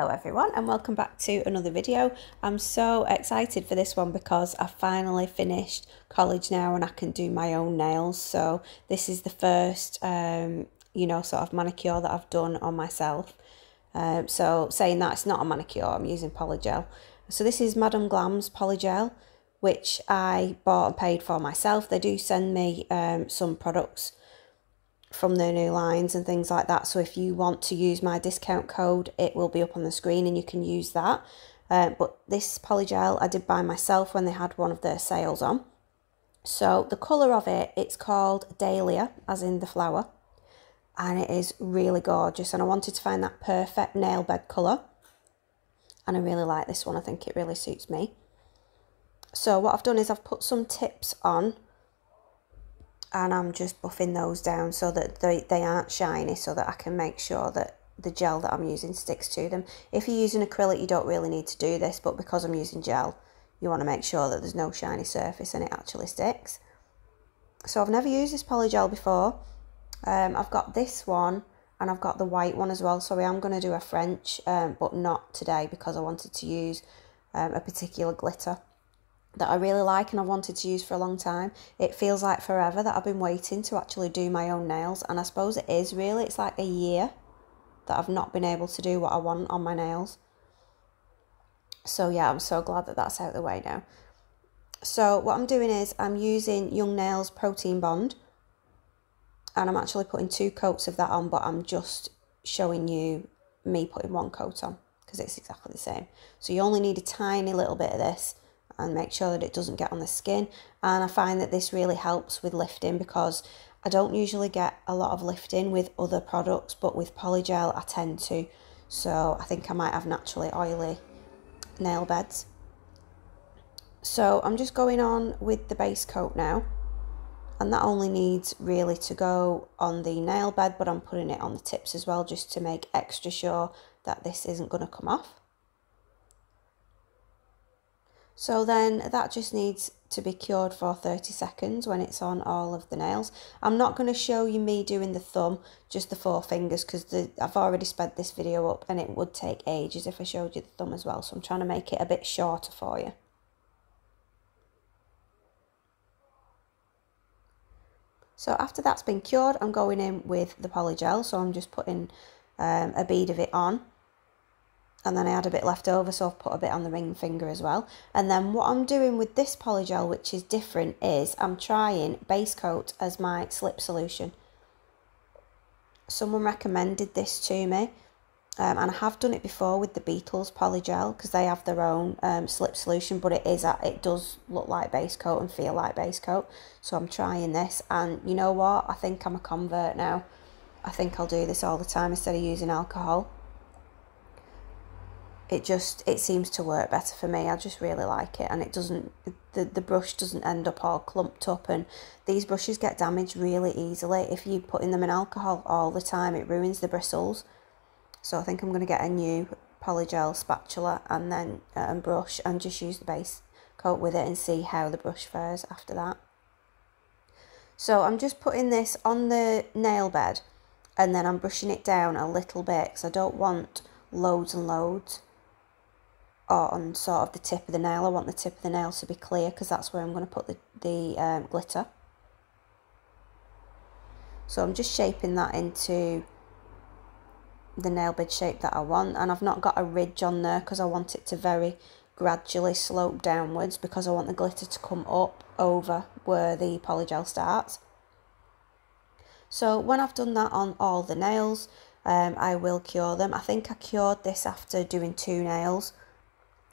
Hello everyone and welcome back to another video. I'm so excited for this one because I finally finished college now and I can do my own nails. So this is the first, sort of manicure that I've done on myself. So saying that, it's not a manicure, I'm using Polygel. So this is Madame Glam's Polygel, which I bought and paid for myself. They do send me some products from their new lines and things like that, so if you want to use my discount code, it will be up on the screen and you can use that. But this Polygel I did buy myself when they had one of their sales on. So the colour of it, it's called Dahlia, as in the flower, and it is really gorgeous, and I wanted to find that perfect nail bed colour, and I really like this one. I think it really suits me. So what I've done is I've put some tips on and I'm just buffing those down so that they aren't shiny, so that I can make sure that the gel that I'm using sticks to them. If you're using acrylic, you don't really need to do this, but because I'm using gel, you want to make sure that there's no shiny surface and it actually sticks. So I've never used this Polygel before. I've got this one and I've got the white one as well, so I am going to do a French, but not today because I wanted to use a particular glitter that I really like and I wanted to use for a long time. It feels like forever that I've been waiting to actually do my own nails, and I suppose it is really. It's like a year that I've not been able to do what I want on my nails. So yeah, I'm so glad that that's out of the way now. So what I'm doing is I'm using Young Nails Protein Bond, and I'm actually putting 2 coats of that on, but I'm just showing you me putting 1 coat on because it's exactly the same. So you only need a tiny little bit of this, and make sure that it doesn't get on the skin. And I find that this really helps with lifting because I don't usually get a lot of lifting with other products, but with Polygel I tend to. So I think I might have naturally oily nail beds. So I'm just going on with the base coat now, and that only needs really to go on the nail bed, but I'm putting it on the tips as well just to make extra sure that this isn't going to come off. So then that just needs to be cured for 30 seconds when it's on all of the nails. I'm not going to show you me doing the thumb, just the 4 fingers, because I've already sped this video up and it would take ages if I showed you the thumb as well. So I'm trying to make it a bit shorter for you. So after that's been cured, I'm going in with the Polygel. So I'm just putting a bead of it on. And then I had a bit left over, so I've put a bit on the ring finger as well. And then what I'm doing with this Polygel, which is different, is I'm trying base coat as my slip solution. Someone recommended this to me, and I have done it before with the Beetles Polygel because they have their own slip solution, but it does look like base coat and feel like base coat. So I'm trying this, and you know what? I think I'm a convert now. I think I'll do this all the time instead of using alcohol. It seems to work better for me. I just really like it, and it doesn't, the brush doesn't end up all clumped up, and these brushes get damaged really easily. If you put in them in alcohol all the time, it ruins the bristles. So I think I'm going to get a new Polygel spatula and then brush and just use the base coat with it and see how the brush fares after that. So I'm just putting this on the nail bed and then I'm brushing it down a little bit because I don't want loads and loads on sort of the tip of the nail. I want the tip of the nail to be clear because that's where I'm going to put the glitter. So I'm just shaping that into the nail bed shape that I want, and I've not got a ridge on there because I want it to very gradually slope downwards because I want the glitter to come up over where the Polygel starts. So when I've done that on all the nails, I will cure them. I think I cured this after doing 2 nails,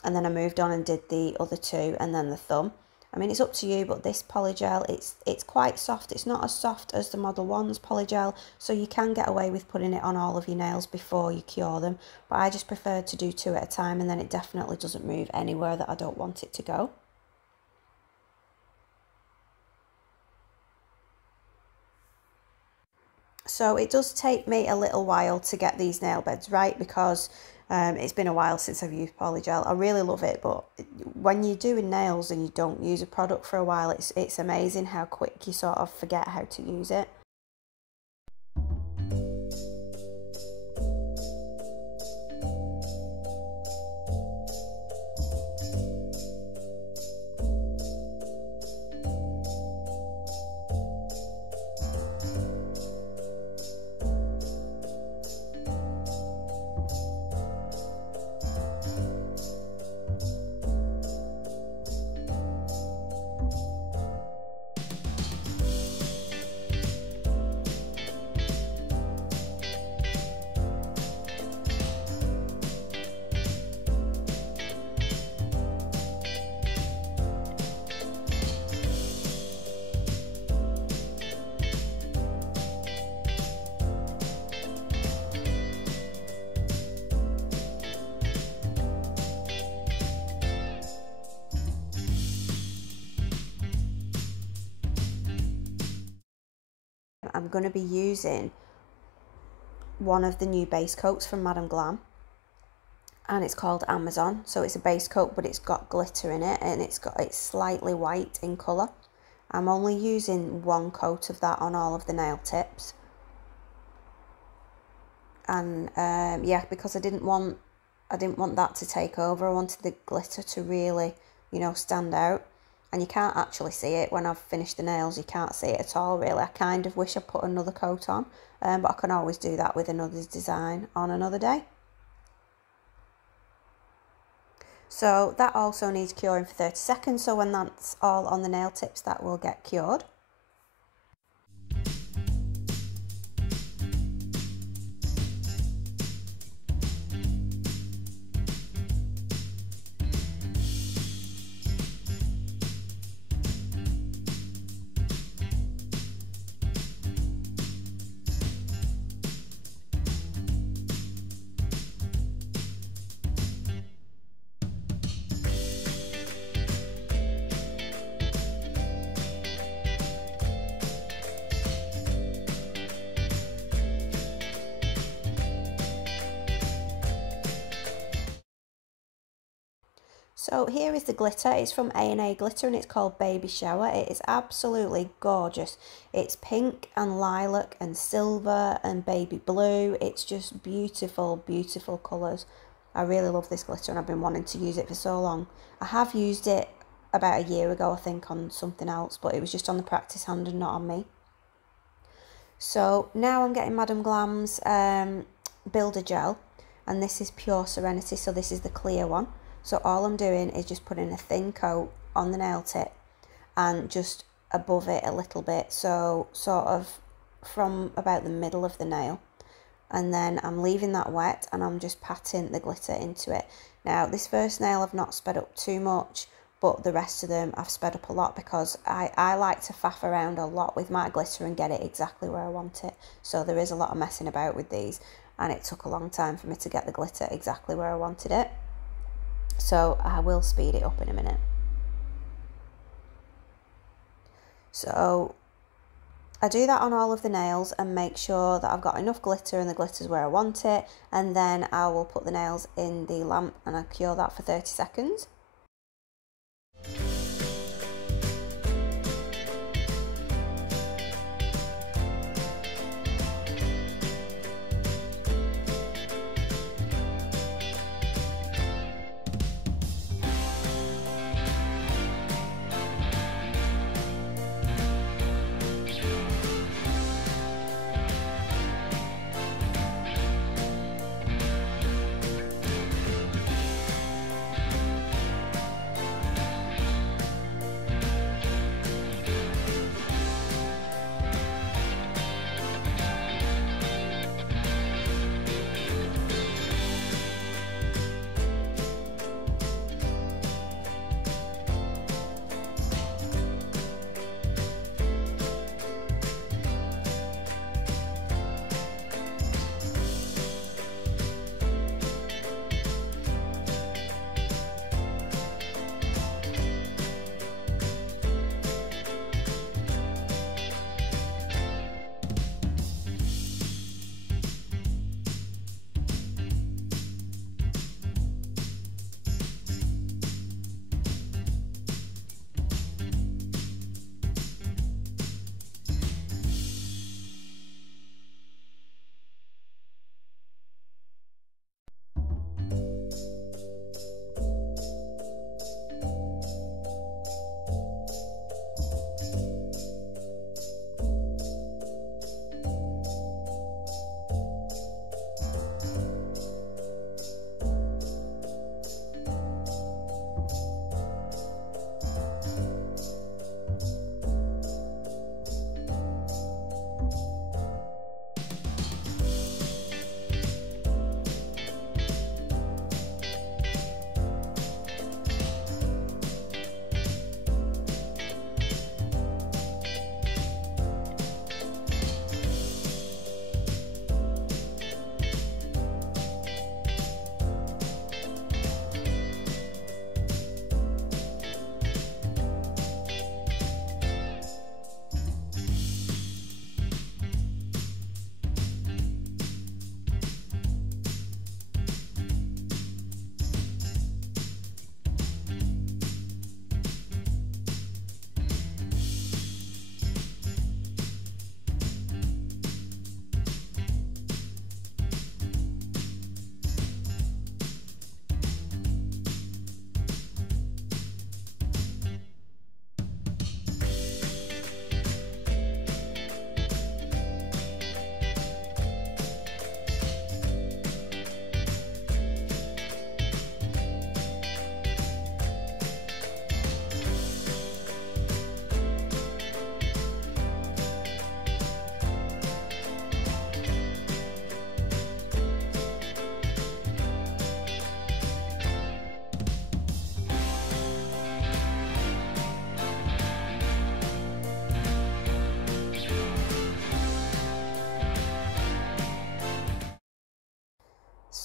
and then I moved on and did the other 2 and then the thumb. I mean, it's up to you, but this Polygel, it's quite soft. It's not as soft as the Modelones Polygel, so you can get away with putting it on all of your nails before you cure them. But I just prefer to do 2 at a time, and then it definitely doesn't move anywhere that I don't want it to go. So it does take me a little while to get these nail beds right because it's been a while since I've used Polygel. I really love it, but when you're doing nails and you don't use a product for a while, it's amazing how quick you sort of forget how to use it. I'm going to be using one of the new base coats from Madam Glam, and it's called Amazon. So it's a base coat, but it's got glitter in it, and it's slightly white in colour. I'm only using one coat of that on all of the nail tips, and yeah, because I didn't want that to take over. I wanted the glitter to really, you know, stand out. And you can't actually see it when I've finished the nails. You can't see it at all, really. I kind of wish I put another coat on, but I can always do that with another design on another day. So that also needs curing for 30 seconds. So when that's all on the nail tips, that will get cured. So here is the glitter. It's from A&A Glitter, and it's called Baby Shower. It is absolutely gorgeous. It's pink and lilac and silver and baby blue. It's just beautiful, beautiful colours. I really love this glitter, and I've been wanting to use it for so long. I have used it about a year ago, I think, on something else, but it was just on the practice hand and not on me. So now I'm getting Madam Glam's Builder Gel, and this is Pure Serenity, so this is the clear one. So all I'm doing is just putting a thin coat on the nail tip and just above it a little bit, so sort of from about the middle of the nail. And then I'm leaving that wet, and I'm just patting the glitter into it. Now, this first nail I've not sped up too much, but the rest of them I've sped up a lot, because I like to faff around a lot with my glitter and get it exactly where I want it. So there is a lot of messing about with these, and it took a long time for me to get the glitter exactly where I wanted it. So I will speed it up in a minute. So I do that on all of the nails and make sure that I've got enough glitter and the glitter's where I want it, and then I will put the nails in the lamp and I cure that for 30 seconds.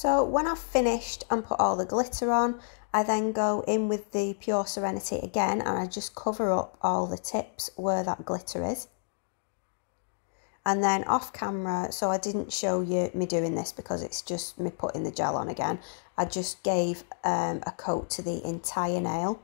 So when I've finished and put all the glitter on, I then go in with the Pure Serenity again, and I just cover up all the tips where that glitter is. And then off camera, so I didn't show you me doing this because it's just me putting the gel on again, I just gave a coat to the entire nail.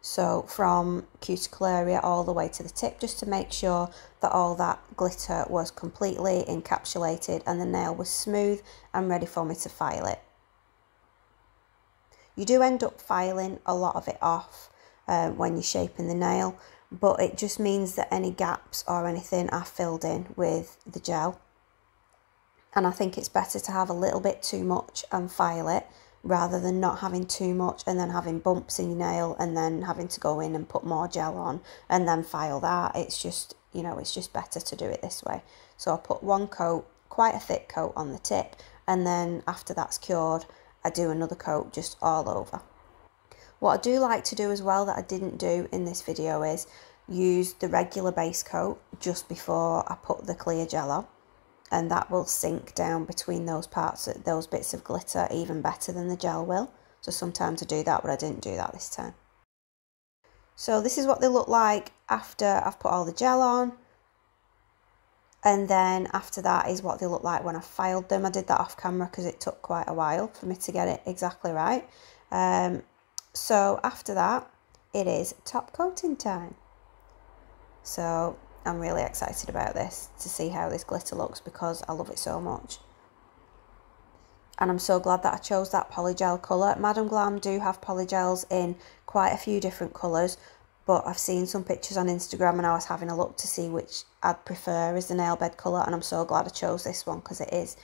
So from cuticle area all the way to the tip, just to make sure that all that glitter was completely encapsulated and the nail was smooth and ready for me to file it. You do end up filing a lot of it off when you're shaping the nail, but it just means that any gaps or anything are filled in with the gel. And I think it's better to have a little bit too much and file it, rather than not having too much and then having bumps in your nail and then having to go in and put more gel on and then file that. It's just, you know, it's just better to do it this way. So I put one coat, quite a thick coat on the tip, and then after that's cured, I do another coat just all over. What I do like to do as well that I didn't do in this video is use the regular base coat just before I put the clear gel on, and that will sink down between those parts, those bits of glitter, even better than the gel will. So sometimes I do that, but I didn't do that this time. So this is what they look like after I've put all the gel on, and then after that is what they look like when I filed them. I did that off camera because it took quite a while for me to get it exactly right. So after that, it is top coating time. So I'm really excited about this, to see how this glitter looks, because I love it so much. And I'm so glad that I chose that Polygel colour. Madam Glam do have Polygels in quite a few different colours, but I've seen some pictures on Instagram and I was having a look to see which I'd prefer as the nail bed colour, and I'm so glad I chose this one because it is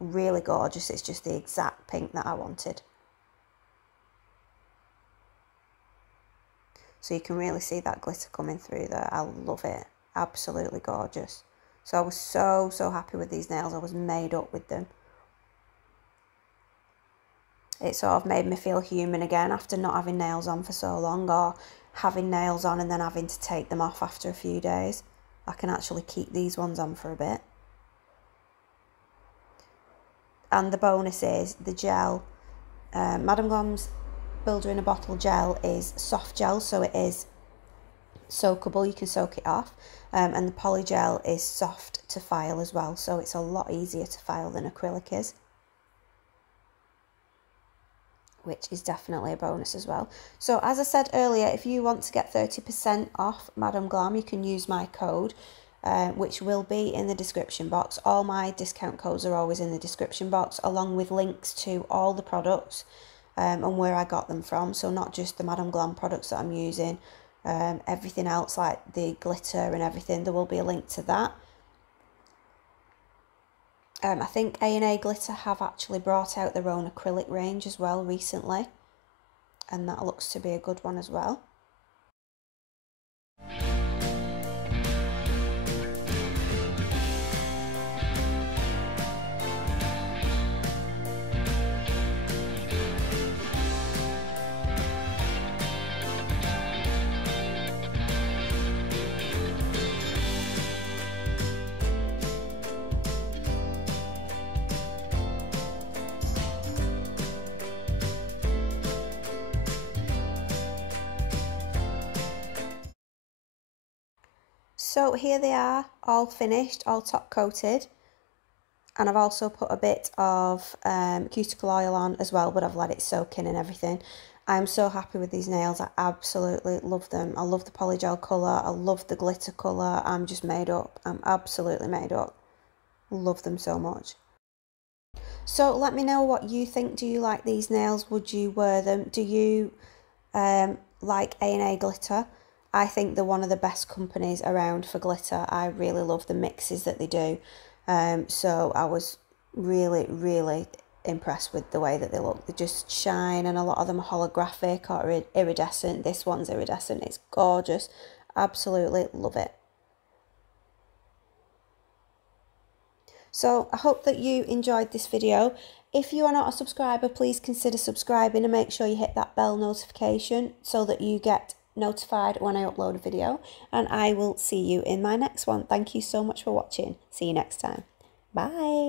really gorgeous. It's just the exact pink that I wanted. So you can really see that glitter coming through there. I love it. Absolutely gorgeous. So I was so happy with these nails. I was made up with them. It sort of made me feel human again after not having nails on for so long, or having nails on and then having to take them off after a few days. I can actually keep these ones on for a bit. And the bonus is the gel. Madam Glam's Builder in a Bottle gel is soft gel, so it is soakable, you can soak it off, and the Polygel is soft to file as well, so it's a lot easier to file than acrylic is, which is definitely a bonus as well. So as I said earlier, if you want to get 30% off Madam Glam, you can use my code, which will be in the description box. All my discount codes are always in the description box, along with links to all the products and where I got them from. So not just the Madam Glam products that I'm using, everything else like the glitter and everything, there will be a link to that. I think A&A Glitter have actually brought out their own acrylic range as well recently, and that looks to be a good one as well. So here they are, all finished, all top coated, and I've also put a bit of cuticle oil on as well, but I've let it soak in and everything. I'm so happy with these nails. I absolutely love them. I love the Polygel colour, I love the glitter colour. I'm just made up. I'm absolutely made up. Love them so much. So let me know what you think. Do you like these nails? Would you wear them? Do you like A&A Glitter? I think they're one of the best companies around for glitter. I really love the mixes that they do. So I was really impressed with the way that they look. They just shine, and a lot of them are holographic or iridescent. This one's iridescent. It's gorgeous. Absolutely love it. So I hope that you enjoyed this video. If you are not a subscriber, please consider subscribing and make sure you hit that bell notification so that you get notified when I upload a video, and I will see you in my next one. Thank you so much for watching. See you next time. Bye.